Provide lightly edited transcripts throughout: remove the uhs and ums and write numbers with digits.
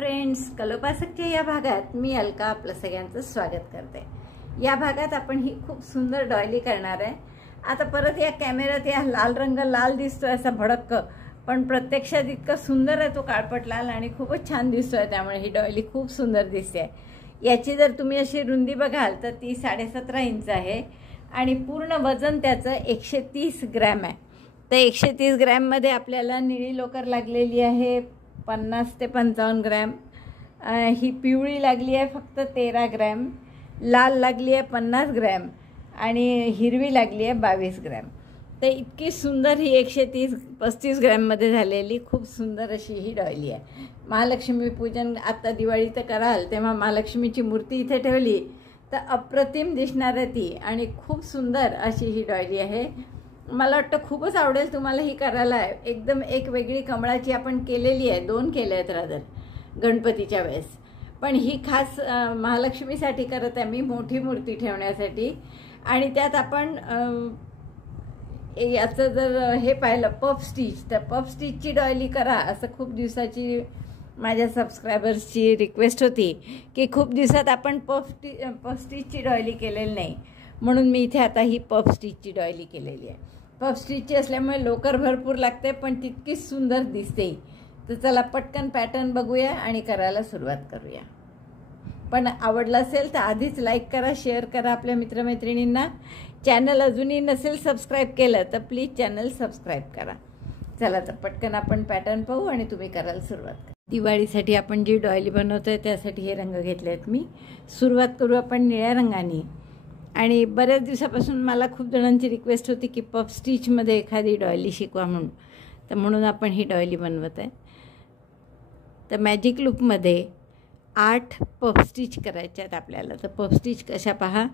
Friends, कलोपासकच्या या भागात मी अलका आपलं सगळ्यांचं स्वागत करते। या भागात आपण ही खूप सुंदर डॉयली करणार आहे। आता परत या कॅमेऱ्यात या लाल रंग लाल दिसतोय असा भडक, पण प्रत्यक्षात इतका सुंदर आहे तो काळपट लाल आणि खूपच छान दिसतोय, त्यामुळे ही डॉयली खूप सुंदर दिसते। याची जर तुम्ही अशी रुंदी बघाल तर ती 17.5 इंच आहे आणि पूर्ण वजन त्याचं 130 ग्रॅम आहे। तर 130 ग्रॅम मध्ये आपल्याला निळी लोकर लागलेली आहे 50 ते 55 ग्रॅम, ही पिवळी लागली आहे फक्त 13 ग्रॅम, लाल लागली आहे 50 ग्रॅम आणि हिरवी लागली आहे 22 ग्रॅम। तर इतकी सुंदर ही 135 ग्रॅममध्ये झालेली खूप सुंदर अशी ही डॉयली आहे। महालक्ष्मी पूजन आता दिवाळी तर कराल तेव्हा महालक्ष्मीची मूर्ती इथे ठेवली तर अप्रतिम दिसणार आहे ती आणि खूप सुंदर अशी ही डॉयली आहे। मला वाटतं खूपच आवडेल तुम्हाला ही करायला। एकदम एक वेगळी कमळाची आपण केलेली आहे, 2 केले आहेत रादर गणपतीच्या वेळेस, पण ही खास महालक्ष्मीसाठी करत आहे मी, मोठी मूर्ती ठेवण्यासाठी। आणि त्यात आपण याचं जर हे पाहिलं पफ स्टिच, तर पफ स्टिचची डॉयली करा असं खूप दिवसाची माझ्या सबस्क्रायबर्सची रिक्वेस्ट होती की खूप दिवसात आपण पफ स्टिचची डॉयली केलेली नाही, म्हणून मी इथे आता ही पफ स्टिचची डॉयली केलेली आहे। पफ स्टिचची असल्यामुळे लोकर भरपूर लागते पण तितकीच सुंदर दिसते। तर चला पटकन पॅटर्न बघूया आणि करायला सुरुवात करूया। पण आवडलं असेल तर आधीच लाईक करा, शेअर करा आपल्या मित्रमैत्रिणींना। चॅनल अजूनही नसेल सबस्क्राईब केलं तर प्लीज चॅनल सबस्क्राईब करा। चला तर पटकन आपण पॅटर्न पाहू आणि तुम्ही करायला सुरुवात करा। दिवाळीसाठी आपण जी डॉयली बनवतोय त्यासाठी हे रंग घेतले आहेत मी। सुरुवात करू आपण निळ्या रंगाने। आणि बऱ्याच दिवसापासून मला खूप जणांची रिक्वेस्ट होती की पफ स्टिचमध्ये एखादी डॉयली शिकवा म्हणून, तर म्हणून आपण ही डॉयली बनवत आहे। तर मॅजिक लूपमध्ये 8 पफ स्टिच करायचे आहेत आपल्याला। तर पफ स्टिच कशा पहा,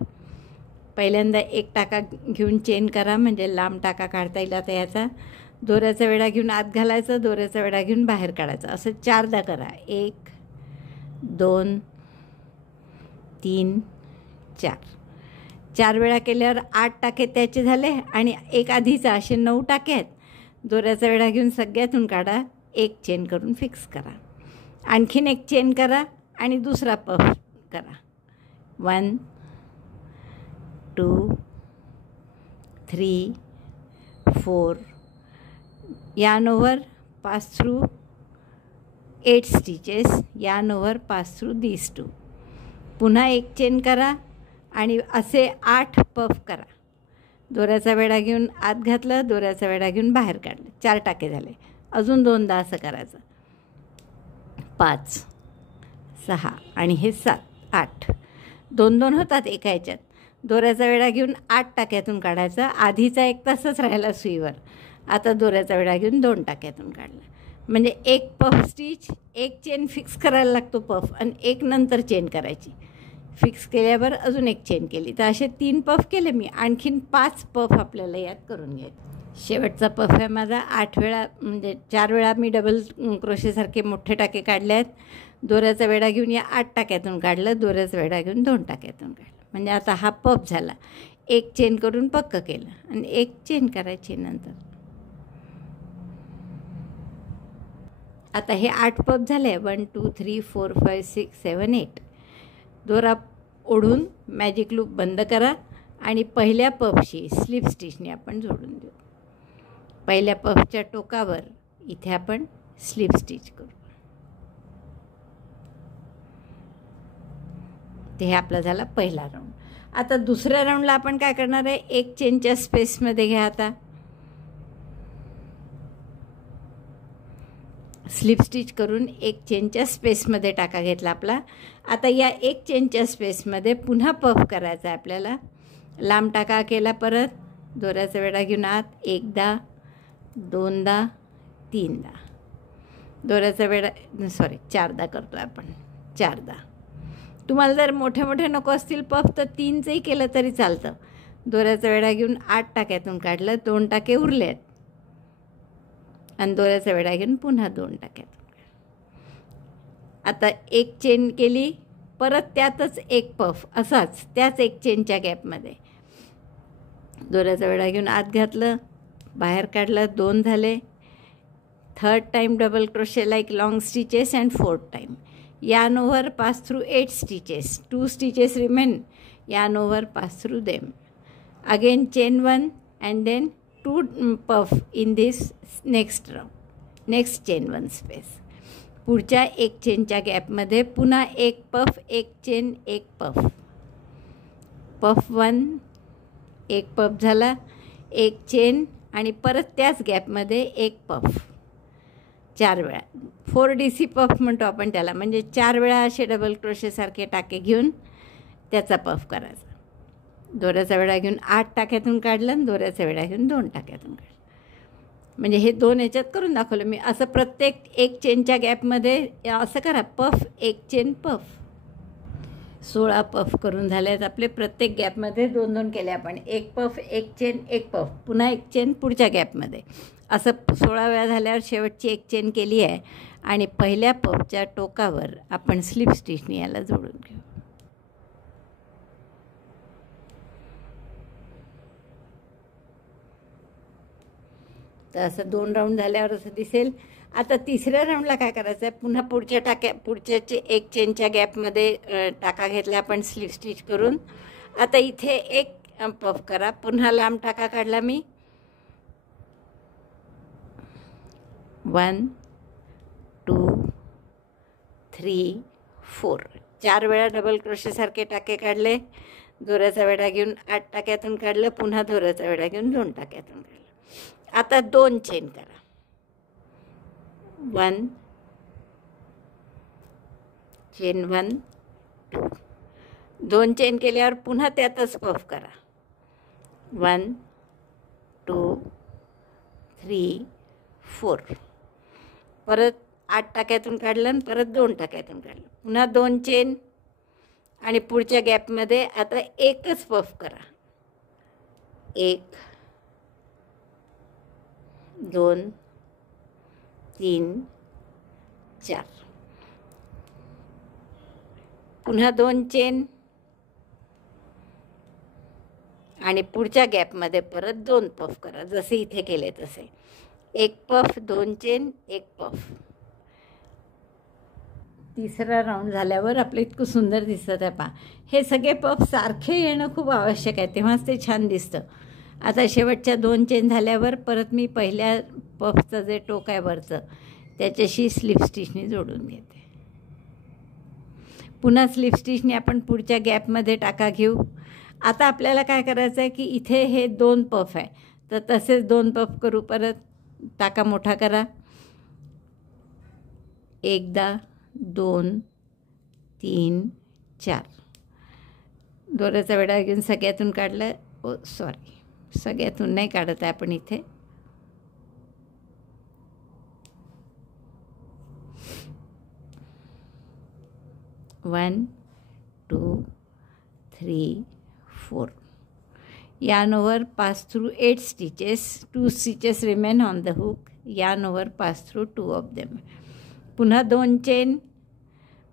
पहिल्यांदा एक टाका घेऊन चेन करा म्हणजे लांब टाका काढता येईल। आता याचा दोऱ्याचा वेढा घेऊन आत घालायचा, दोऱ्याचा वेढा घेऊन बाहेर काढायचा, असं 4दा करा। 1 2 3 4 वेळा केल्यावर 8 टाके त्याचे झाले आणि एक आधीचा असे 9 टाके आहेत। दोऱ्याचा वेढा घेऊन सगळ्यातून काढा, एक चेन करून फिक्स करा, आणखीन एक चेन करा आणि दुसरा पफ करा। 1 2 3 4 yarn over pass through 8 stitches, yarn over pass through these 2, पुन्हा एक चेन करा आणि असे 8 पफ करा। दोऱ्याचा वेढा घेऊन आत घातलं, दोऱ्याचा वेढा घेऊन बाहेर काढलं, 4 टाके झाले। अजून 2दा असं करायचं, 5 6 आणि हे 7 8, 2 होतात एका ह्याच्यात। दोऱ्याचा वेढा घेऊन 8 टाक्यातून काढायचं, आधीचा एक तासच राहिला सुईवर, आता दोऱ्याचा वेढा घेऊन 2 टाक्यातून काढला, म्हणजे एक पफ स्टिच, एक चेन फिक्स करायला लागतो पफ आणि एक नंतर चेन करायची। फिक्स केल्यावर अजून एक चेन केली, तर असे 3 पफ केले मी, आणखीन 5 पफ आपल्याला यात करून घ्यायचे। शेवटचा पफ आहे माझा 8 वेळा, म्हणजे 4 वेळा मी डबल क्रोशेसारखे मोठे टाके काढले आहेत। दोऱ्याचा वेढा घेऊन या 8 टाक्यातून काढलं, दोऱ्याचा वेढा घेऊन 2 टाक्यातून काढलं, म्हणजे आता हा पफ झाला। एक चेन करून पक्क केलं आणि एक चेन करायची नंतर। आता हे 8 पफ झाले, 1 2 3 4 5 6 7 8। दोरा ओढून मॅजिक लूप बंद करा आणि पहिल्या पफशी स्लिप स्टिचने आपण जोडून देऊ। पहिल्या पफच्या टोकावर इथे आपण स्लिप स्टिच करू। ते हे आपला झाला पहिला राऊंड। आता दुसऱ्या राऊंडला आपण काय करणार आहे, एक चेनच्या स्पेसमध्ये घ्या। आता स्लिप स्टिच करून एक चेनच्या स्पेसमध्ये टाका घेतला आपला। आता या एक चेनच्या स्पेसमध्ये पुन्हा पफ करायचा आहे आपल्याला। लांब टाका केला, परत दोऱ्याचा वेढा घेऊन आत, 1दा 2दा 3दा, दोऱ्याचा वेढा 4दा करतो आपण, 4दा। तुम्हाला जर मोठे मोठे नको असतील पफ तर 3चंही केलं तरी चालतं। दोऱ्याचा वेढा घेऊन 8 टाक्यातून काढलं, 2 टाके उरले आहेत आणि दोऱ्याचा वेढा घेऊन पुन्हा 2 टाक्यातून। आता एक चेन केली, परत त्यातच एक पफ, असाच त्याच एक चेनच्या गॅपमध्ये दोऱ्याचा वेढा घेऊन आत घातलं, बाहेर काढलं, 2 झाले। Third time double crochet like long stitches and fourth time yarn over, pass through 8 stitches, 2 stitches remain, yarn over, pass through them. Again chain 1 and then 2 puff in this next round, next chain 1 space. पुढच्या एक चेनच्या गॅपमध्ये पुन्हा एक puff, एक chain, एक puff, puff 1, एक puff झाला, एक chain आणि परत त्याच गॅपमध्ये एक पफ 4 वेळा. 4DC पफ म्हणतो आपण त्याला, म्हणजे 4 वेळा असे डबल क्रोशेसारखे टाके घेऊन त्याचा पफ करायचा. दोऱ्याचा वेढा घेऊन 8 टाक्यातून काढलं आणि दोऱ्याचा वेढा घेऊन 2 टाक्यातून काढलं. म्हणजे हे 2 याच्यात करून दाखवलं मी. असं प्रत्येक एक चेनच्या गॅपमध्ये असं करा, पफ, एक चेन, पफ. 16 पफ करून झाले आहेत आपले. प्रत्येक गॅपमध्ये 2-2 केले आपण. एक पफ, एक चेन, एक पफ, पुन्हा एक चेन पुढच्या गॅपमध्ये. असं 16 वेळा झाल्यावर शेवटची एक चेन केली आहे आणि पहिल्या पफच्या टोकावर आपण स्लिप स्टिचने याला जोडून घेऊ. तर असं 2 राऊंड झाल्यावर असं दिसेल. आता तिसऱ्या राऊंडला काय करायचं आहे, पुन्हा पुढच्याचे एक चेनच्या गॅपमध्ये टाका घेतला आपण स्लिप स्टिच करून. आता इथे एक पफ करा, पुन्हा लांब टाका काढला मी. 1 2 3 4 4 वेळा डबल क्रोशेसारखे टाके काढले. दोऱ्याचा वेढा घेऊन 8 टाक्यातून काढलं, पुन्हा दोऱ्याचा वेढा घेऊन 2 टाक्यातून काढलं. आता 2 चेन करा. 1 चेन 1 2, 2 चेन केल्यावर पुन्हा त्यातच पफ करा. 1 2 3 4 परत 8 टाक्यातून काढलं आणि परत 2 टाक्यातून काढलं. पुन्हा 2 चेन आणि पुढच्या गॅपमध्ये आता एकच पफ करा. 1 2 3 4 पुन्हा 2 चेन आणि पुढच्या गॅपमध्ये परत 2 पफ करा, जसे इथे केले तसे. एक पफ, 2 चेन, एक पफ. तिसरा राऊंड झाल्यावर आपलं इतकं सुंदर दिसतं आहे पहा. हे सगळे पफ सारखे येणं खूप आवश्यक आहे, तेव्हाच ते छान दिसतं. आता शेवटच्या 2 चेन झाल्यावर परत मी पहिल्या पफचं जे टोक आहे वरचं त्याच्याशी स्लिप स्टिचने जोडून घेते. पुन्हा स्लिप स्टिचने आपण पुढच्या गॅपमध्ये टाका घेऊ. आता आपल्याला काय करायचं आहे की इथे हे 2 पफ आहे, तर तसेच 2 पफ करू. परत टाका मोठा करा. 1 2 3 4 दोऱ्याचा वेढा घेऊन सगळ्यातून काढलं. सॉरी, सगळ्यातून नाही काढत आहे आपण इथे. One 2 3 4 yarn over, pass through 8 stitches, 2 stitches remain on the hook, yarn over, pass through 2 of them. पुन्हा 2 चेन,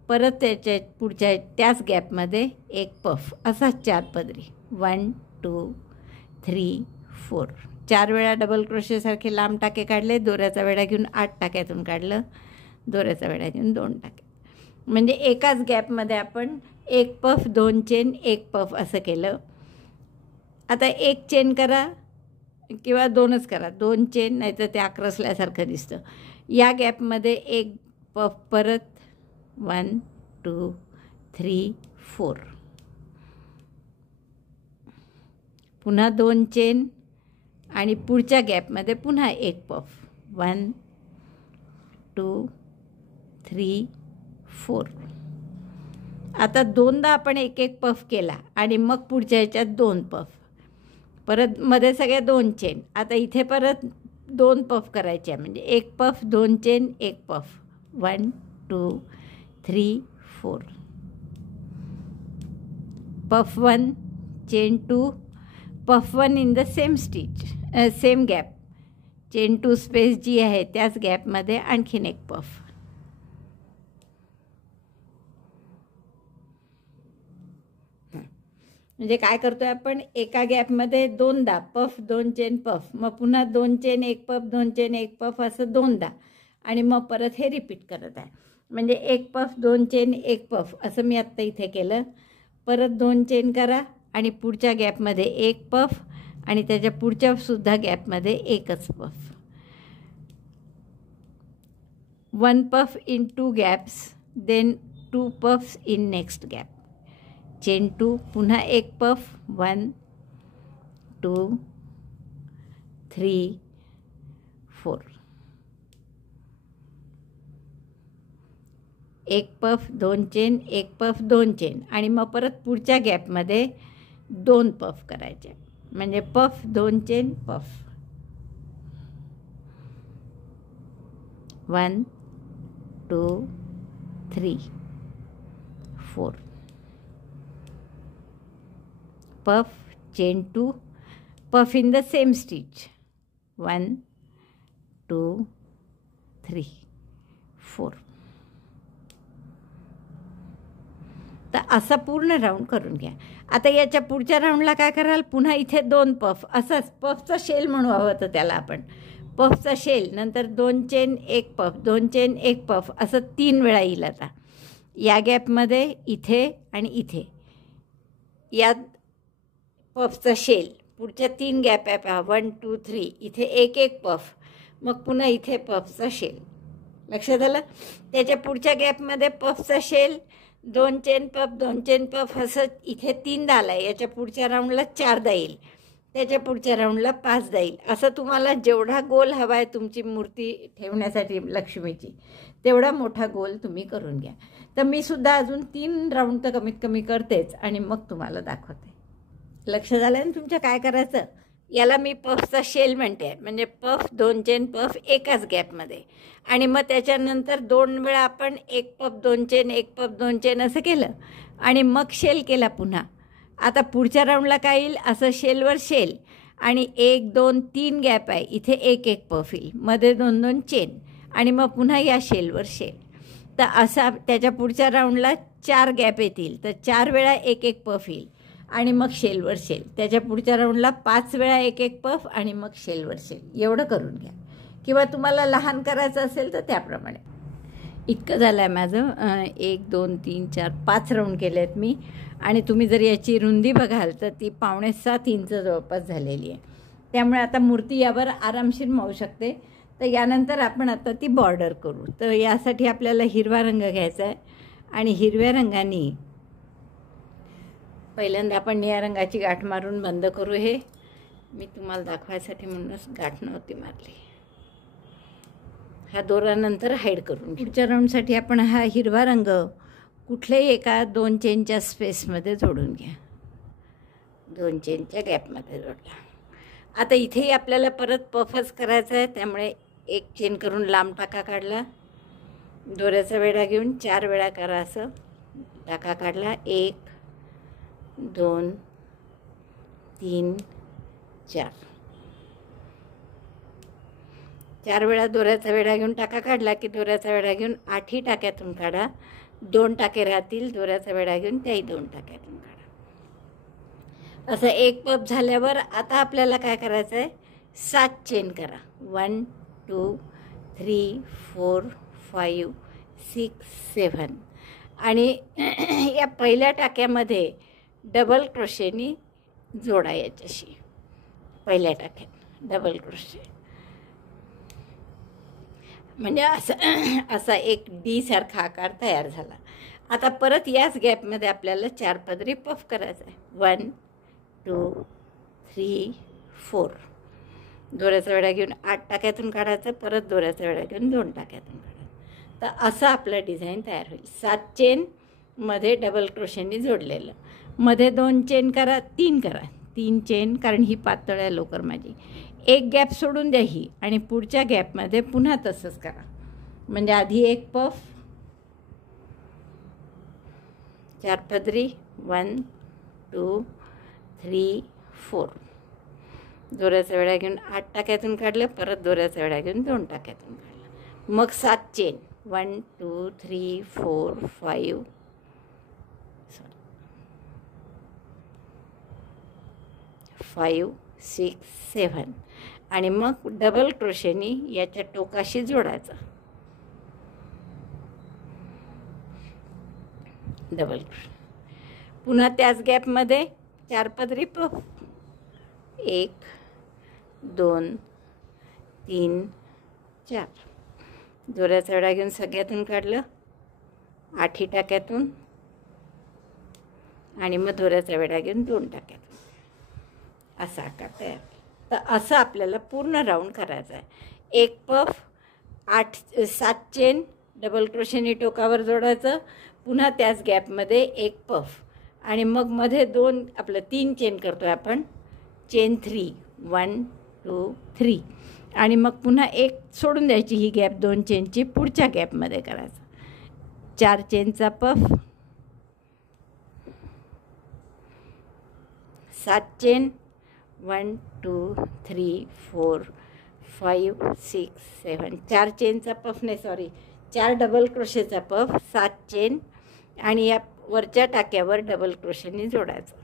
परत त्याच्या पुढच्या त्याच गॅपमध्ये एक पफ, असा 4 पदरी. 1 2 3 4 4 वेळा डबल क्रोशेसारखे लांब टाके काढले. दोऱ्याचा वेढा घेऊन 8 टाक्यातून काढलं. दोऱ्याचा वेढा घेऊन 2 टाके, म्हणजे एकाच गॅपमध्ये आपण एक पफ, 2 चेन, एक पफ असं केलं. आता एक चेन करा किंवा 2च करा. 2 चेन, नाही तर ते आक्रसल्यासारखं दिसतं. या गॅपमध्ये एक पफ, परत 1 2 3 4 पुन्हा 2 चेन आणि पुढच्या गॅपमध्ये पुन्हा एक पफ. 1 2 3 4 आता 2दा आपण एक एक पफ केला आणि मग पुढच्या ह्याच्यात 2 पफ, परत मध्ये सगळे 2 चेन. आता इथे परत 2 पफ करायचे आहे, म्हणजे एक पफ, 2 चेन, एक puff. 1 2 3 4 puff 1 chain 2 puff 1 in the same stitch, same gap. Chain 2 space जी आहे त्याच गॅपमध्ये आणखीन एक पफ. म्हणजे काय करतोय आपण, एका गॅपमध्ये 2दा पफ, 2 चेन, पफ, मग पुन्हा 2 चेन, एक पफ, 2 चेन, एक पफ, असं 2दा, आणि मग परत हे रिपीट करत आहे. म्हणजे एक पफ 2 चेन 1 पफ असं मी आत्ता इथे केलं. परत 2 चेन करा आणि पुढच्या गॅपमध्ये 1 पफ आणि त्याच्या पुढच्या सुद्धा गॅपमध्ये एकच puff. 1 puff in 2 gaps, then 2 puffs in next gap. Chain 2, पुन्हा 1 puff, 1 2 3 4. 1 puff 2 chain 1 puff 2 chain आणि मग परत पुढच्या गॅपमध्ये 2 पफ करायचे. म्हणजे puff 2 chain puff. 1 2 3 4. Puff, chain 2, puff in the same stitch. 1 2 3 4. तर असा पूर्ण राऊंड करून घ्या. आता याच्या पुढच्या राऊंडला काय कराल, पुन्हा इथे 2 पफ, असाच पफचा शेल म्हणू हवं तर त्याला आपण. पफचा शेल, नंतर 2 चेन 1 पफ, 2 चेन 1 पफ असं 3 वेळा येईल. आता या गॅपमध्ये इथे आणि इथे यात पफचा शेल. पुढच्या 3 गॅप आहे पहा, 1 2 3, इथे 1 1 पफ, मग पुन्हा इथे पफचा शेल. लक्षात आलं. त्याच्या पुढच्या गॅपमध्ये पफचा shell, 2 chain puff 2 chain puff असं इथे 3दा आला आहे. याच्या पुढच्या राऊंडला 4दा येईल, त्याच्या पुढच्या राऊंडला 5दा येईल. असं तुम्हाला जेवढा गोल हवा आहे तुमची मूर्ती ठेवण्यासाठी लक्ष्मीची, तेवढा मोठा गोल तुम्ही करून घ्या. तर मी सुद्धा अजून 3 राऊंड तर कमीत कमी करतेच आणि मग तुम्हाला दाखवते. लक्ष झालं ना तुमच्या काय करायचं. याला मी पफचा शेल म्हणते. म्हणजे पफ 2 चेन पफ एकाच गॅपमध्ये आणि मग त्याच्यानंतर 2 वेळा आपण 1 पफ 2 चेन 1 पफ 2 चेन असं केलं आणि मग शेल केला पुन्हा. आता पुढच्या राऊंडला काय येईल, असं शेलवर शेल आणि 1 2 3 गॅप आहे, इथे 1 1 पफ येईल, मध्ये 2 2 चेन आणि मग पुन्हा या शेलवर शेल. तर असा त्याच्या पुढच्या राऊंडला 4 गॅप येतील, तर 4 वेळा 1 1 पफ येईल आणि मग शेलवर शेल. त्याच्या पुढच्या राऊंडला 5 वेळा 1 1 पफ आणि मग शेलवर शेल. एवढं करून घ्या. किंवा तुम्हाला लहान करायचं असेल तर त्याप्रमाणे. इतकं झालं आहे माझं. 1 2 3 4 5 राऊंड केले आहेत मी. आणि तुम्ही जर याची रुंदी बघाल तर ती 5.75 इंच जवळपास झालेली आहे. त्यामुळे आता मूर्ती यावर आरामशीर मावू शकते. तर यानंतर आपण आता ती बॉर्डर करू. तर यासाठी आपल्याला हिरवा रंग घ्यायचा आहे आणि हिरव्या रंगाने पहिल्यांदा आपण निळ्या रंगाची गाठ मारून बंद करू. हे मी तुम्हाला दाखवायसाठी म्हणूनच गाठ नव्हती मारली. हा दोऱ्यानंतर हाईड करून. पुढच्या राऊंडसाठी आपण हा हिरवा रंग कुठल्याही एका 2 चेनच्या स्पेसमध्ये जोडून घ्या. 2 चेनच्या गॅपमध्ये जोडला. आता इथेही आपल्याला परत पफच करायचा आहे, त्यामुळे 1 चेन करून लांब टाका काढला. दोऱ्याचा वेढा घेऊन 4 वेळा करा. असं टाका काढला. 1 2 3 4. 4 वेळा दोऱ्याचा वेढा घेऊन टाका काढला की दोऱ्याचा वेढा घेऊन 8ही टाक्यातून काढा. 2 टाके राहतील. दोऱ्याचा वेढा घेऊन त्याही 2 टाक्यातून काढा. असं 1 पफ झाल्यावर आता आपल्याला काय करायचं आहे, 7 चेन करा. 1 2 3 4 5 6 7 आणि या पहिल्या टाक्यामध्ये डबल क्रोशेनी जोडा. याच्याशी पहिल्या टाक्यात डबल क्रोशे, म्हणजे असा एक डी सारखा आकार तयार झाला. आता परत याच गॅपमध्ये आपल्याला 4 पदरी पफ करायचा आहे. 1 2 3 4. दोऱ्याचा वेढा घेऊन 8 टाक्यातून काढायचं. परत दोऱ्याचा वेढा घेऊन 2 टाक्यातून काढायचं. तर असं आपलं डिझाईन तयार होईल. 7 चेन मध्ये डबल क्रोशेनी जोडलेलं. मध्ये 2 चेन करा. 3 करा. 3 चेन, कारण ही पातळ आहे लोकर माझी. 1 गॅप सोडून द्या ही आणि पुढच्या गॅपमध्ये पुन्हा तसंच करा. म्हणजे आधी 1 पफ 4 पदरी. 1 2 3 4. दोऱ्याचा वेढा घेऊन 8 टाक्यातून काढलं. परत दोऱ्याचा वेढा घेऊन 2 टाक्यातून काढलं. मग 7 चेन. 1 2 3 4 5 5 6 7 आणि मग डबल क्रोशेनी याच्या टोकाशी जोडायचं. Double crochet. पुन्हा त्याच गॅपमध्ये 4 पदरी पफ. 1 2 3 4. दोऱ्याचा विडा घेऊन सगळ्यातून काढलं, 8 टाक्यातून, आणि मग दोऱ्याचा विडा घेऊन 2 टाक्यातून. असा आकार तयार. तर असं आपल्याला पूर्ण राऊंड करायचा आहे. 1 पफ, 7 चेन, डबल क्रोशेने टोकावर जोडायचं, पुन्हा त्याच गॅपमध्ये 1 पफ, आणि मग मध्ये 3 चेन करतो आहे आपण. चेन 3, 1 2 3, आणि मग पुन्हा 1 सोडून द्यायची ही गॅप 2 चेनची, पुढच्या गॅपमध्ये करायचं. 4 चेनचा पफ, 7 चेन, 1 2 3 4 5 6 7. 4 चेनचा पफ, नाही सॉरी, 4 डबल क्रोशेचा पफ, 7 चेन, आणि या वरच्या टाक्यावर डबल क्रोशेने जोडायचं,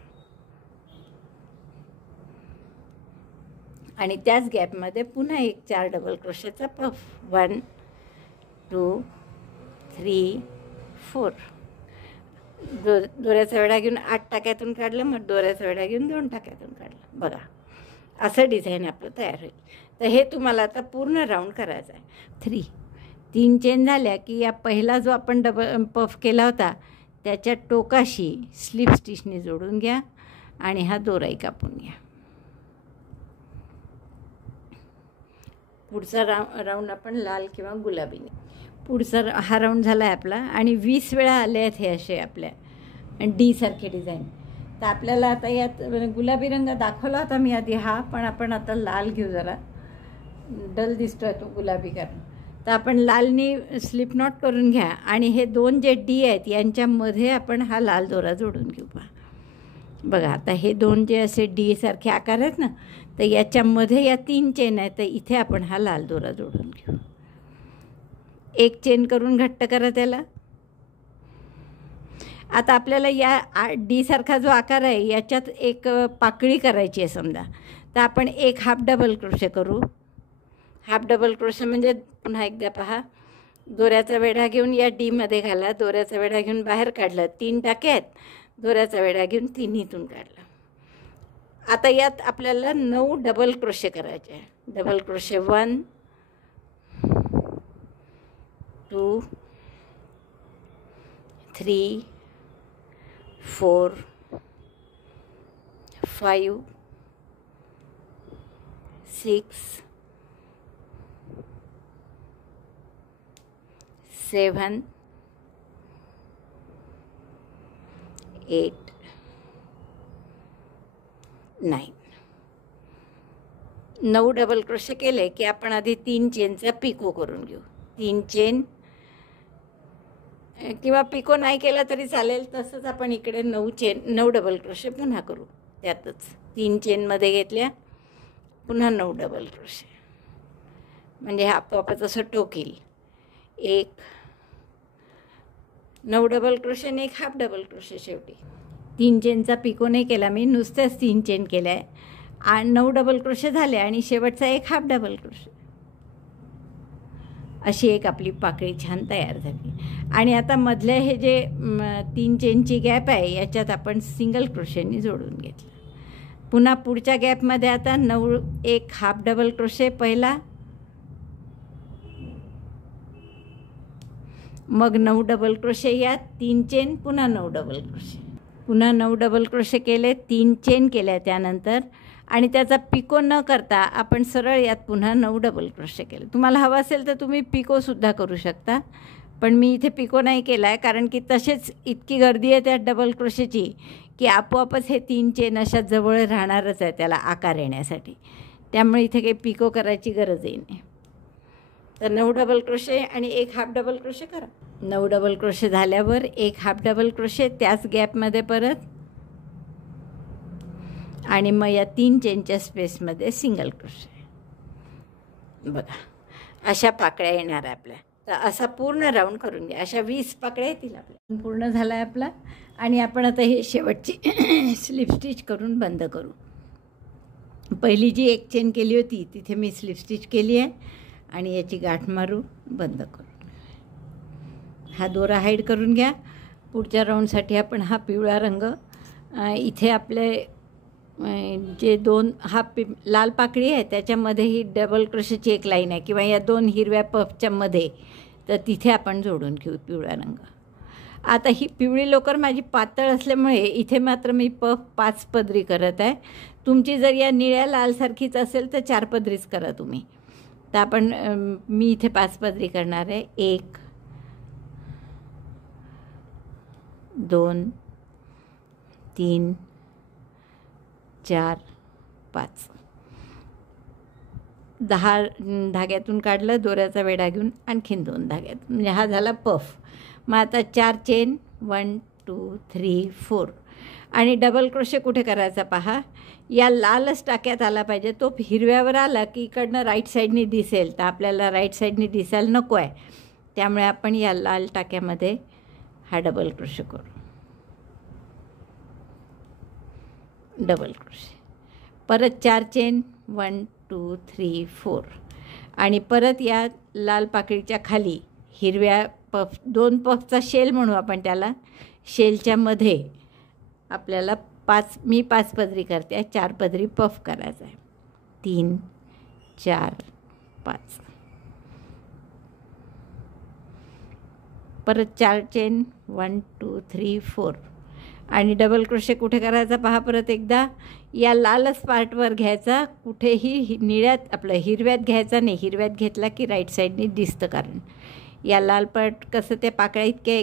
आणि त्याच गॅपमध्ये पुन्हा 4 डबल क्रोशेचा पफ. 1 2 3 4. दोऱ्याचा विडा घेऊन 8 टाक्यातून काढलं, मग दोऱ्याचा विडा घेऊन 2 टाक्यातून काढलं. बघा, असं डिझाईन आपलं तयार होईल. तर हे तुम्हाला आता पूर्ण राऊंड करायचं आहे. 3 चेन झाल्या की या पहिला जो आपण डबल पफ केला होता त्याच्या टोकाशी स्लिप स्टिचने जोडून घ्या, आणि हा दोराही कापून घ्या. पुढचा राऊंड आपण लाल किंवा गुलाबीने. पुढचा हा राऊंड झाला आहे आपला, आणि 20 वेळा आले आहेत हे असे आपल्या डी सारखे डिझाईन. तर आपल्याला आता यात गुलाबी रंग दाखवला होता मी आधी हा, पण आपण आता लाल घेऊ. जरा डल दिसतोय तो गुलाबी कारण. तर आपण लालनी स्लिप नॉट करून घ्या, आणि हे 2 जे डी आहेत यांच्यामध्ये आपण हा लाल दोरा जोडून घेऊ. पहा बघा, आता हे 2 जे असे डी सारखे आकार आहेत ना, तर याच्यामध्ये या 3 चेन आहेत, तर इथे आपण हा लाल दोरा जोडून घेऊ. 1 चेन करून घट्ट करा त्याला. आता आपल्याला या डी सारखा जो आकार आहे याच्यात एक पाकळी करायची आहे समजा, तर आपण 1 हाफ डबल क्रोशे करू. हाफ डबल क्रोशे म्हणजे पुन्हा एकदा पहा, दोऱ्याचा वेढा घेऊन या डीमध्ये घाला, दोऱ्याचा वेढा घेऊन बाहेर काढलं, 3 टाके आहेत, दोऱ्याचा वेढा घेऊन तिन्हीतून काढलं. आता यात आपल्याला 9 डबल क्रोशे करायचे आहे. Double crochet 1 2 3 4 5 6 7 8 9. 9 डबल क्रोशे केले की आपण आधी 3 चेनचा पिको करून घेऊ. 3 चेन, किंवा पिको नाही केला तरी चालेल, तसंच आपण इकडे 9 डबल क्रोशे पुन्हा करू. त्यातच 3 चेनमध्ये घेतल्या, पुन्हा 9 डबल क्रोशे, म्हणजे हा आपोआपच असं टोकील. 9 डबल क्रोशे आणि 1 हाफ डबल क्रोशे. शेवटी 3 चेनचा पिको नाही केला मी, नुसतेच 3 चेन केल्या आहे, आणि 9 डबल क्रोशे झाले, आणि शेवटचा 1 हाफ डबल क्रोशे. अशी एक आपली पाकळी छान तयार झाली. आणि आता मधले हे जे 3 चेनची गॅप आहे याच्यात आपण सिंगल क्रोशेनी जोडून घेतलं. पुन्हा पुढच्या गॅपमध्ये आता 1 हाफ डबल क्रोशे पहिला, मग 9 डबल क्रोशे, यात 3 चेन, पुन्हा 9 डबल क्रोशे, पुन्हा 9 डबल क्रोशे केले, 3 चेन केल्या त्यानंतर, आणि त्याचा पिको न करता आपण सरळ यात पुन्हा 9 डबल क्रोशे केले. तुम्हाला हवं असेल तर तुम्ही पिकोसुद्धा करू शकता, पण मी इथे पिको नाही केला आहे, कारण की तसेच इतकी गर्दी आहे त्या डबल क्रोशेची की आपोआपच हे 3 चेन अशा जवळ राहणारच आहे त्याला आकार येण्यासाठी, त्यामुळे इथे काही पिको करायची गरजही नाही. तर 9 डबल क्रोशे आणि 1 हाफ डबल क्रोशे करा. 9 डबल क्रोशे झाल्यावर 1 हाफ डबल क्रोशे त्याच गॅपमध्ये परत, आणि मग या 3 चेनच्या स्पेसमध्ये सिंगल क्रोशे. बघा, अशा पाकळ्या येणार आहे आपल्या. तर असा पूर्ण राऊंड करून घ्या. अशा 20 पाकळ्या येतील आपल्या. पूर्ण झाला आहे आपला, आणि आपण आता हे शेवटची स्लिप स्टिच करून बंद करू. पहिली जी 1 चेन केली होती तिथे मी स्लिप स्टिच केली आहे, आणि याची गाठ मारू, बंद करू. हा दोरा हाईड करून घ्या. पुढच्या राऊंडसाठी आपण हा पिवळा रंग इथे आपले जे दोन लाल पाकळी आहे त्याच्यामध्ये ही डबल क्रोशेची एक लाईन आहे किंवा या दोन हिरव्या पफच्या मध्ये, तर तिथे आपण जोडून घेऊ पिवळा रंग. आता ही पिवळी लोकर माझी पातळ असल्यामुळे इथे मात्र मी पफ 5 पदरी करत आहे. तुमची जर या निळ्या लालसारखीच असेल तर 4 पदरीच करा तुम्ही. तर आपण मी इथे 5 पदरी करणार आहे. 1 2 3 4 5. 10 धाग्यातून काढलं, दोऱ्याचा वेढा घेऊन आणखीन 2 धाग्यात, म्हणजे हा झाला पफ. मग आता 4 चेन 1 2 3 4 आणि डबल क्रोशे कुठे करायचा पहा, या लालच टाक्यात आला पाहिजे. तो हिरव्यावर आला की इकडनं राईट साईडनी दिसेल, तर आपल्याला राईट साईडनी दिसायला नको आहे, त्यामुळे आपण या लाल टाक्यामध्ये हा डबल क्रोशे करू. डबल क्रोशे, परत 4 चेन 1 2 3 4 आणि परत या लाल पाकळीच्या खाली हिरव्या पफ, 2 पफचा शेल म्हणू आपण त्याला, शेलच्या मध्ये आपल्याला मी 5 पदरी करते आहे, 4 पदरी पफ करायचा आहे. 3 4 5. परत 4 चेन 1 2 3 4 आणि डबल क्रोशे कुठे करायचा पहा. परत एकदा या लालच पार्टवर घ्यायचा, कुठेही निळ्यात आपलं हिरव्यात घ्यायचा नाही. हिरव्यात घेतला की राईट साईडनी दिसतं, कारण या लाल पार्ट कसं त्या पाकळ्या इतक्या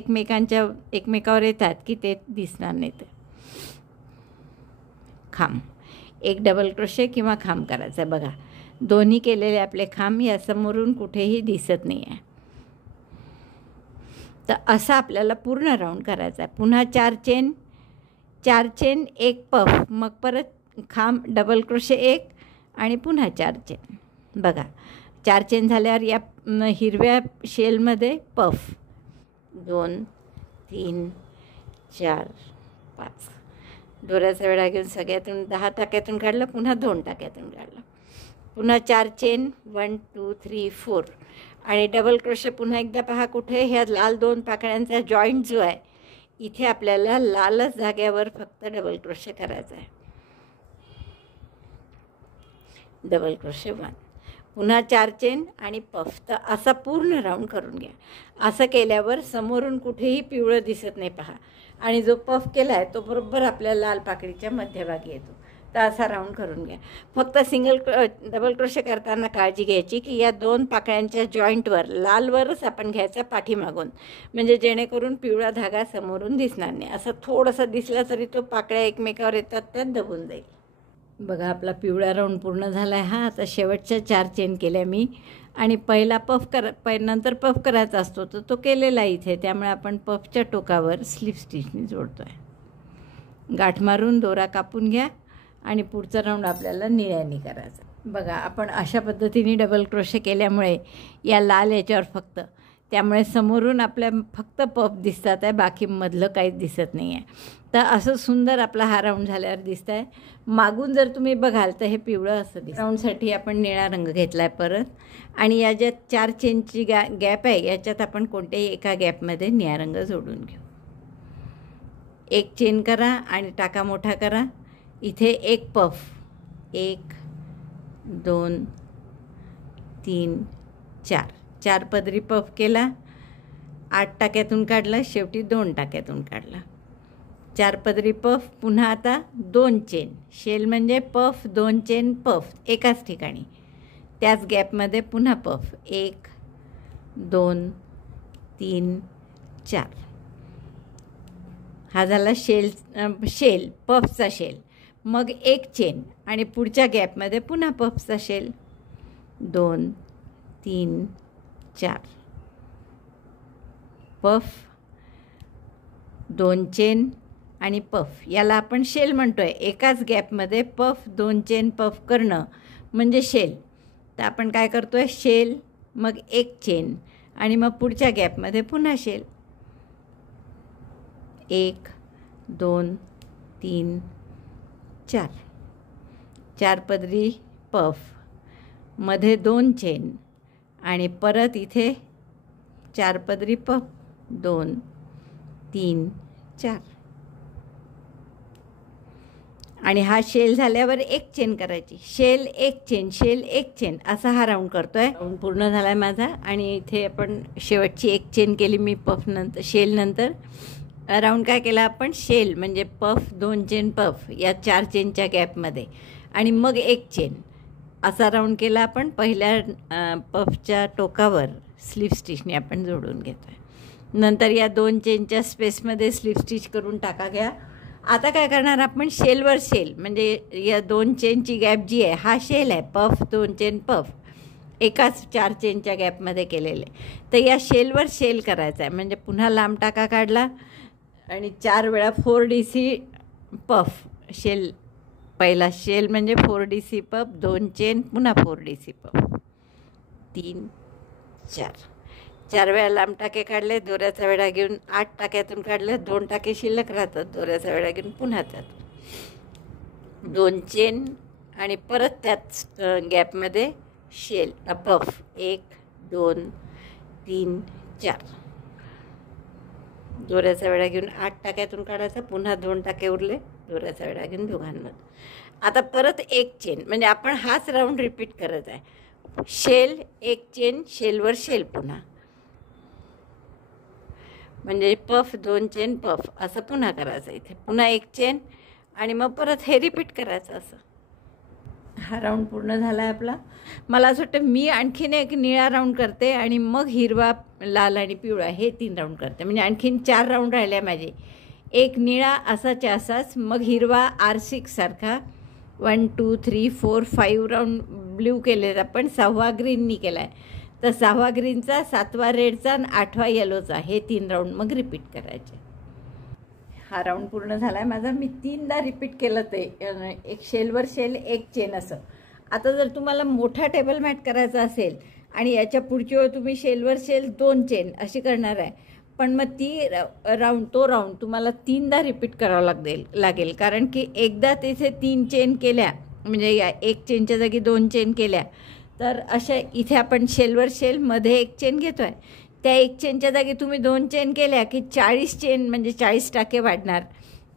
एकमेकावर येतात की ते दिसणार नाही. तर खांब, एक डबल क्रोशे किंवा खांब करायचा आहे. बघा दोन्ही केलेले आपले खांब या समोरून कुठेही दिसत नाही आहे. तर असं आपल्याला पूर्ण राऊंड करायचा आहे. पुन्हा 4 चेन 1 पफ, मग परत खांब डबल क्रोशे 1 आणि पुन्हा 4 चेन. बघा 4 चेन झाल्यावर या हिरव्या शेलमध्ये पफ 2 3 4 5. दोऱ्याचा वेढा घेऊन सगळ्यातून 10 टाक्यातून काढलं, पुन्हा 2 टाक्यातून काढलं, पुन्हा 4 चेन 1 2 3 4 आणि डबल क्रोशे पुन्हा एकदा पहा कुठे, ह्या लाल 2 पाकळ्यांचा जॉईंट जो आहे इथे आपल्याला लालच जाग्यावर फक्त डबल क्रोशे करायचा आहे. डबल क्रोशे 1, पुन्हा 4 चेन आणि पफ. तर असा पूर्ण राऊंड करून घ्या. असं केल्यावर समोरून कुठेही पिवळं दिसत नाही पहा, आणि जो पफ केला आहे तो बरोबर आपल्या लाल पाकळीच्या मध्यभागी येतो. तर असा राऊंड करून घ्या. फक्त डबल क्रोशे करताना काळजी घ्यायची की या 2 पाकळ्यांच्या जॉईंटवर लालवरच आपण घ्यायचा पाठीमागून, म्हणजे जेणेकरून पिवळा धागा समोरून दिसणार नाही. असं थोडंसं दिसला तरी तो पाकळ्या एकमेकावर येतात, त्यात दबून जाईल. बघा आपला पिवळा राऊंड पूर्ण झाला आहे. हा आता शेवटच्या 4 चेन केल्या मी, आणि पहिला नंतर पफ करायचा असतो तर तो केलेला इथे, त्यामुळे आपण पफच्या टोकावर स्लिप स्टिचनी जोडतो आहे. गाठ मारून दोरा कापून घ्या आणि पुढचा राऊंड आपल्याला निळ्यानी करायचा. बघा आपण अशा पद्धतीने डबल क्रोशे केल्यामुळे या लाल याच्यावर फक्त, त्यामुळे समोरून आपल्या फक्त पफ दिसतात आहे, बाकी मधलं काहीच दिसत नाही आहे. तर असं सुंदर आपला हा राऊंड झाल्यावर दिसत आहे. मागून जर तुम्ही बघाल तर हे पिवळं असं दिसतं. राऊंडसाठी आपण निळा रंग घेतला आहे परत, आणि या ज्या 4 चेनची गॅप आहे याच्यात आपण कोणत्याही एका गॅपमध्ये निळा रंग जोडून घेऊ. 1 चेन करा आणि टाका मोठा करा. इथे 1 पफ, 1 2 3 4 पदरी पफ केला, 8 टाक्यातून काढला, शेवटी 2 टाक्यातून काढला. 4 पदरी पफ, पुन्हा आता 2 चेन, शेल म्हणजे पफ, 2 चेन पफ एकाच ठिकाणी, त्याच गॅपमध्ये पुन्हा पफ 1 2 3 4. हा झाला शेल पफचा शेल. मग 1 चेन आणि पुढच्या गॅपमध्ये पुन्हा पफचा शेल 2 3 4 पफ, 2 चेन आणि पफ, याला आपण शेल म्हणतो आहे. एकाच गॅपमध्ये पफ 2 चेन पफ करणं म्हणजे शेल. तर आपण काय करतो आहे, शेल मग 1 चेन आणि मग पुढच्या गॅपमध्ये पुन्हा शेल 1 2 3 4 पदरी पफ, मध्ये 2 चेन आणि परत इथे 4 पदरी पफ 2 3 4 आणि हा शेल झाल्यावर एक चेन करायची, शेल एक चेन, शेल एक चेन, असा हा राऊंड करतोय. राऊंड पूर्ण झाला आहे माझा आणि इथे आपण शेवटची एक चेन केली मी पफ नंतर, शेल नंतर. राऊंड काय केला आपण, शेल म्हणजे पफ, 2 चेन पफ या 4 चेनच्या गॅपमध्ये आणि मग एक चेन, असा राऊंड केला आपण. पहिल्या पफच्या टोकावर स्लीव स्टिचने आपण जोडून घेतो आहे. नंतर या 2 चेनच्या स्पेसमध्ये स्लीव स्टिच करून टाका घ्या. आता काय करणार आपण, शेलवर शेल म्हणजे या 2 चेनची गॅप जी आहे, हा शेल आहे, पफ 2 चेन पफ एकाच 4 चेनच्या गॅपमध्ये केलेले. तर या शेलवर शेल करायचा आहे, म्हणजे पुन्हा लांब टाका काढला आणि 4 वेळा 4DC पफ, शेल पहिला शेल म्हणजे 4DC पफ, 2 चेन, पुन्हा 4DC पफ, 3 4 4 वेळा लांब टाके काढले, दोऱ्याचा वेढा घेऊन 8 टाक्यातून काढले, 2 टाके शिल्लक राहतात, दोऱ्याचा वेढा घेऊन पुन्हा त्यात 2 चेन आणि परत त्यात गॅपमध्ये शेल पफ, 1 2 3 4 दोऱ्याचा वेढा घेऊन 8 टाक्यातून काढायचा, पुन्हा 2 टाके उरले, दोऱ्याचा वेढा घेऊन दोघांमध्ये. आता परत एक चेन, म्हणजे आपण हाच राऊंड रिपीट करत आहे. शेल एक चेन, शेलवर शेल पुन्हा, म्हणजे पफ 2 चेन पफ असं पुन्हा करायचं. इथे पुन्हा एक चेन आणि मग परत हे रिपीट करायचं. असं हा राऊंड पूर्ण झाला आहे आपला. मला असं वाटतं मी आणखीन एक निळा राऊंड करते आणि मग हिरवा, लाल आणि पिवळा हे 3 राऊंड करते, म्हणजे आणखीन 4 राऊंड राहिले माझे. एक निळा असाच्या असाच, मग हिरवा R6 सारखा 1 2 3 4 5 राऊंड ब्ल्यू केले आपण, 6वा ग्रीननी केला आहे. तर 6वा ग्रीनचा, 7वा रेडचा आणि 8वा येलोचा, हे 3 राऊंड मग रिपीट करायचे. हा राऊंड पूर्ण झाला आहे माझा. मी 3दा रिपीट केलं ते, एक शेलवर शेल एक चेन असं. आता जर तुम्हाला मोठा टेबल मॅट करायचा असेल आणि याच्या पुढची वेळ तुम्ही शेलवर शेल 2 चेन अशी करणार आहे, पण मग ती तो राऊंड तुम्हाला 3दा रिपीट करावं लागेल, कारण की एकदा तिथे 3 चेन केल्या, म्हणजे या एक चेनच्या जागी 2 चेन केल्या, तर अशा इथे आपण शेलवर शेल मध्ये एक चेन घेतो आहे, त्या एक चेनच्या जागी तुम्ही 2 चेन केल्या की 40 चेन म्हणजे 40 टाके वाढणार.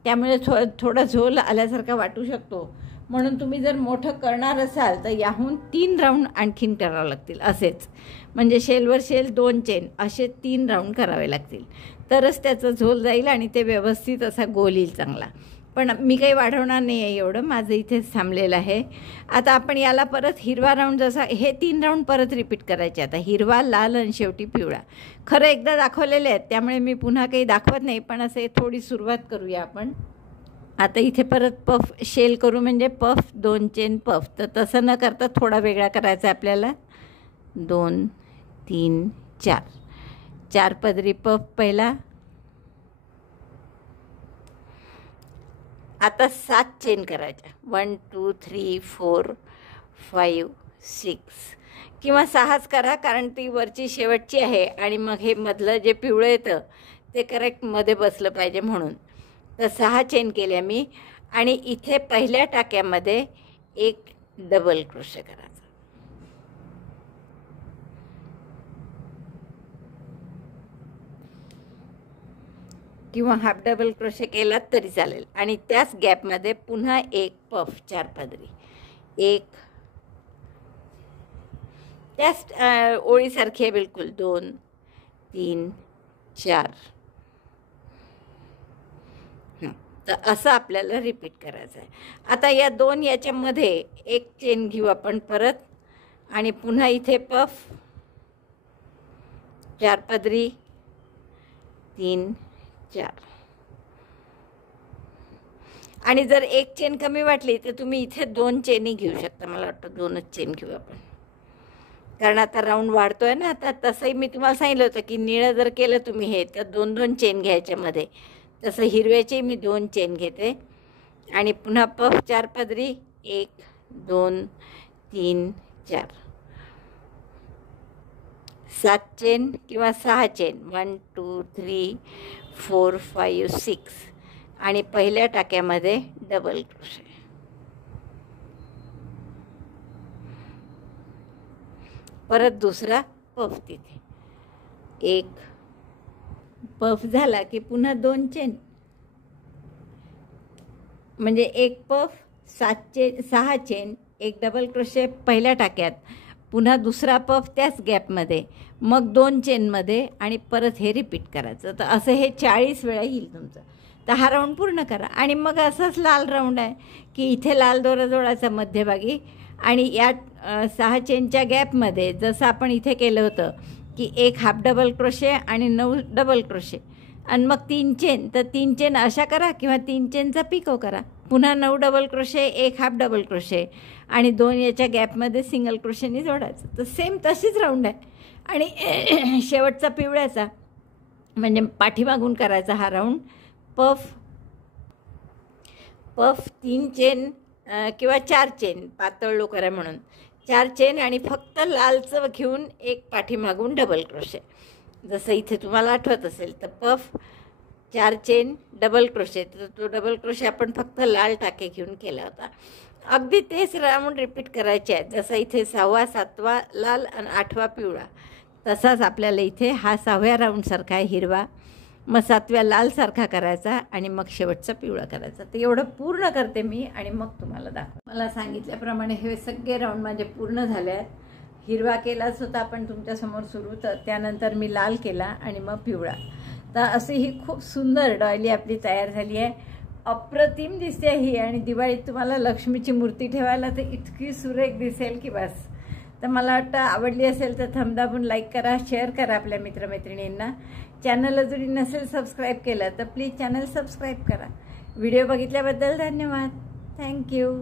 त्यामुळे थोडा झोल आल्यासारखा वाटू शकतो. म्हणून तुम्ही जर मोठं करणार असाल तर याहून 3 राऊंड आणखीन करावं लागतील असेच, म्हणजे शेलवर शेल 2 चेन असे 3 राऊंड करावे लागतील, तरच त्याचं झोल जाईल आणि ते व्यवस्थित असा गोल येईल चांगला. पण मी काही वाढवणार नाही आहे एवढं, माझं इथेच थांबलेलं आहे. आता आपण याला परत हिरवा राऊंड, जसा हे 3 राऊंड परत रिपीट करायचे. आता हिरवा, लाल आणि शेवटी पिवळा. खरं एकदा दाखवलेले आहेत त्यामुळे मी पुन्हा काही दाखवत नाही, पण असे थोडी सुरुवात करूया आपण. आता इथे परत पफ शेल करू, म्हणजे पफ 2 चेन पफ. तर तसं न करता थोडा वेगळा करायचा आहे आपल्याला. 2 3 4 4 पदरी पफ पहिला. आता 7 चेन करायच्या, 1 2 3 4 5 6 किंवा 6च करा, कारण ती वरची शेवटची आहे आणि मग हे मधलं जे पिवळं येतं ते करेक्ट मध्ये बसलं पाहिजे म्हणून. तर 6 चेन केल्या मी आणि इथे पहिल्या टाक्यामध्ये एक डबल क्रोशे करायचा, किंवा हाफ डबल क्रोशे केलात तरी चालेल. आणि त्याच गॅपमध्ये पुन्हा एक पफ 4 पदरी, एक त्याच ओळीसारखी आहे बिलकुल, 2 3 4. तर असं आपल्याला रिपीट करायचं आहे. आता या 2 याच्यामध्ये एक चेन घेऊ आपण परत आणि पुन्हा इथे पफ 4 पदरी, 3 4. आणि जर एक चेन कमी वाटली तर तुम्ही इथे 2 चेनही घेऊ शकता. मला वाटतं 2च चेन घेऊ आपण, कारण आता राऊंड वाढतोय ना. आता तसंही मी तुम्हाला सांगितलं होतं की निळं जर केलं तुम्ही हे तर 2-2 चेन घ्यायच्यामध्ये, तसं हिरव्याचे मी 2 चेन घेते आणि पुन्हा पफ 4 पदरी, 1 2 3 4. 7 चेन किंवा 6 चेन, 1 2 3 4 5 6 आणि पहिल्या टाक्यामध्ये डबल क्रोशे. परत दुसरा पफ तिथे, 1 पफ झाला की पुन्हा 2 चेन, म्हणजे एक पफ 6 चेन, एक डबल क्रोशे पहिल्या टाक्यात, पुन्हा दुसरा पफ त्याच गॅपमध्ये, मग 2 चेनमध्ये आणि परत हे रिपीट करायचं. तर असं हे 40 वेळा येईल तुमचं. तर हा राऊंड पूर्ण करा. आणि मग असंच लाल राऊंड आहे की इथे लाल दोरा जोडायचा मध्यभागी आणि या 6 चेनच्या गॅपमध्ये जसं आपण इथे केलं होतं की एक हाफ डबल क्रोशे आणि 9 डबल क्रोशे आणि मग 3 चेन. तर 3 चेन अशा करा किंवा 3 चेनचा पिको करा. पुन्हा 9 डबल क्रोशे, एक हाफ डबल क्रोशे आणि 2 याच्या गॅपमध्ये सिंगल क्रोशेनी जोडायचं. तर सेम तशीच राऊंड आहे. आणि शेवटचा पिवळ्याचा म्हणजे पाठीमागून करायचा हा राऊंड. पफ 3 चेन किंवा 4 चेन, पातळ लोकर आहे म्हणून 4 चेन आणि फक्त लालचं घेऊन एक पाठीमागून डबल क्रोशे. जसं इथे तुम्हाला आठवत असेल तर पफ 4 चेन डबल क्रोशे, तर तो डबल क्रोशे आपण फक्त लाल टाके घेऊन केला होता. अगदी तेच राऊंड रिपीट करायचे आहेत. जसं इथे 6वा 7वा लाल आणि 8वा पिवळा, तसाच आपल्याला इथे हा 6व्या राऊंडसारखा आहे हिरवा, मग 7व्या लालसारखा करायचा आणि मग शेवटचा पिवळा करायचा. तर एवढं पूर्ण करते मी आणि मग तुम्हाला दाखव. मला सांगितल्याप्रमाणे हे सगळे राऊंड माझे पूर्ण झाले आहेत. हिरवा केलाच होता आपण तुमच्यासमोर सुरू, तर त्यानंतर मी लाल केला आणि मग पिवळा. तर अशी ही खूप सुंदर डॉयली आपली तयार झाली आहे. अप्रतिम दिसते ही. आणि दिवाळीत तुम्हाला लक्ष्मीची मूर्ती ठेवायला तर इतकी सुरेख दिसेल की बस. तर मला वाटतं आवडली असेल तर थंब दाबून लाईक करा, शेअर करा आपल्या मित्रमैत्रिणींना. चॅनल अजूनही नसेल सबस्क्राईब केलं तर प्लीज चॅनल सबस्क्राईब करा. व्हिडिओ बघितल्याबद्दल धन्यवाद. थँक्यू.